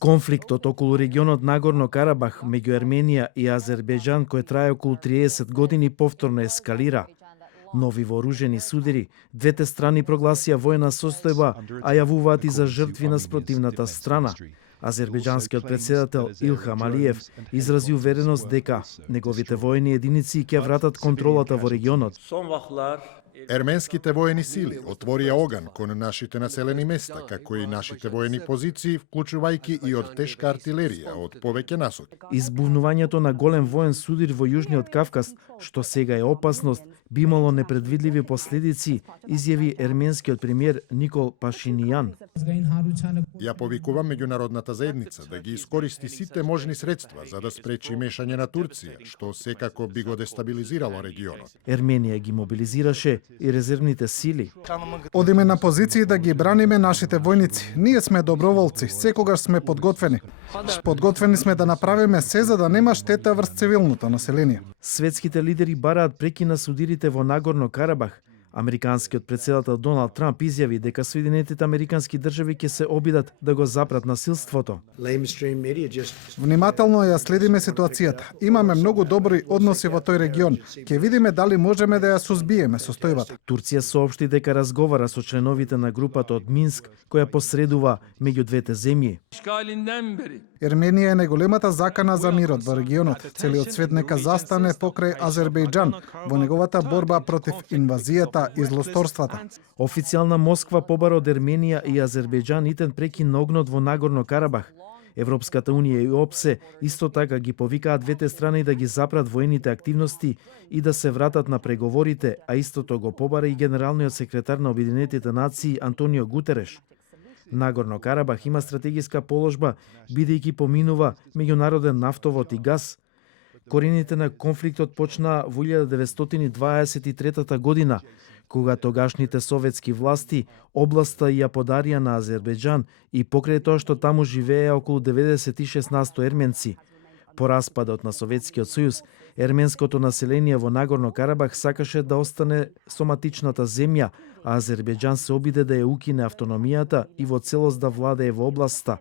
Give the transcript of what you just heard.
Конфликтот околу регионот Нагорно Карабах меѓу Ерменија и Азербејџан, кој трае околу 30 години, повторно ескалира. Нови вооружени судири, двете страни прогласија војна состојба, а јавуваат и за жртви на спротивната страна. Азербејџанскиот председател Илхам Алиев изрази увереност дека неговите војни единици ќе вратат контролата во регионот. Ерменските воени сили отворија оган кон нашите населени места, како и нашите воени позиции, вклучувајќи и од тешка артилерија од повеќе насоки. Избувнувањето на голем воен судир во Јужниот Кавказ, што сега е опасност, би имало непредвидливи последици, изјави ерменскиот премиер Никол Пашинијан. Ја повикувам меѓународната заедница да ги искористи сите можни средства за да спречи мешање на Турција, што секако би го дестабилизирало регионот. Ерменија ги мобилизираше и резервните сили. Одиме на позиции да ги браниме нашите војници. Ние сме доброволци, секогаш сме подготвени. Подготвени сме да направиме се за да нема штета врз цивилното население. Светските лидери бараат прекин на судирите во Нагорно Карабах. Американскиот председател Доналд Трамп изјави дека Соединетите американски држави ќе се обидат да го запрат насилството. Внимателно ја следиме ситуацијата. Имаме многу добри односи во тој регион. Ќе видиме дали можеме да ја сузбиеме состојбата. Турција соопшти дека разговара со членовите на групата од Минск, која посредува меѓу двете земји. Ерменија е најголемата закана за мирот во регионот. Целиот свет нека застане покрај Азербејџан во неговата борба против инвазијата и злосторствата. Официјална Москва побара од Ерменија и Азербејџан итен прекин на огнот во Нагорно Карабах. Европската унија и ОПСЕ исто така ги повикаат двете страни да ги запрат воените активности и да се вратат на преговорите, а истото го побара и генералниот секретар на Обединетите нации Антонио Гутереш. Нагорно Карабах има стратегиска положба, бидејќи поминува меѓународен нафтовод и газ. Корените на конфликтот почнаа во 1923 година, кога тогашните советски власти областа ја подарија на Азербејџан и покрај тоа што таму живееа околу 96% ерменци. По распадот на Советскиот сојуз, ерменското население во Нагорно Карабах сакаше да остане соматичната земја, а Азербејџан се обиде да ја укине автономијата и во целост да владее во областа,